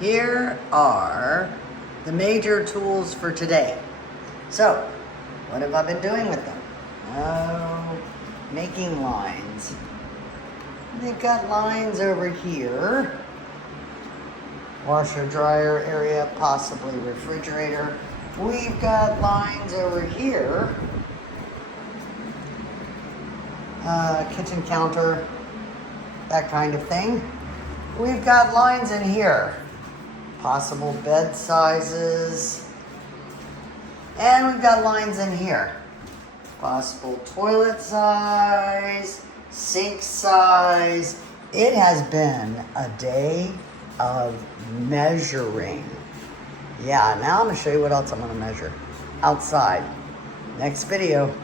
Here are the major tools for today. So, what have I been doing with them? Oh, making lines. They've got lines over here. Washer, dryer area, possibly refrigerator. We've got lines over here. Kitchen counter, that kind of thing. We've got lines in here. Possible bed sizes. And we've got lines in here. Possible toilet size, sink size. It has been a day of measuring. Yeah, now I'm gonna show you what else I'm gonna measure outside. Next video.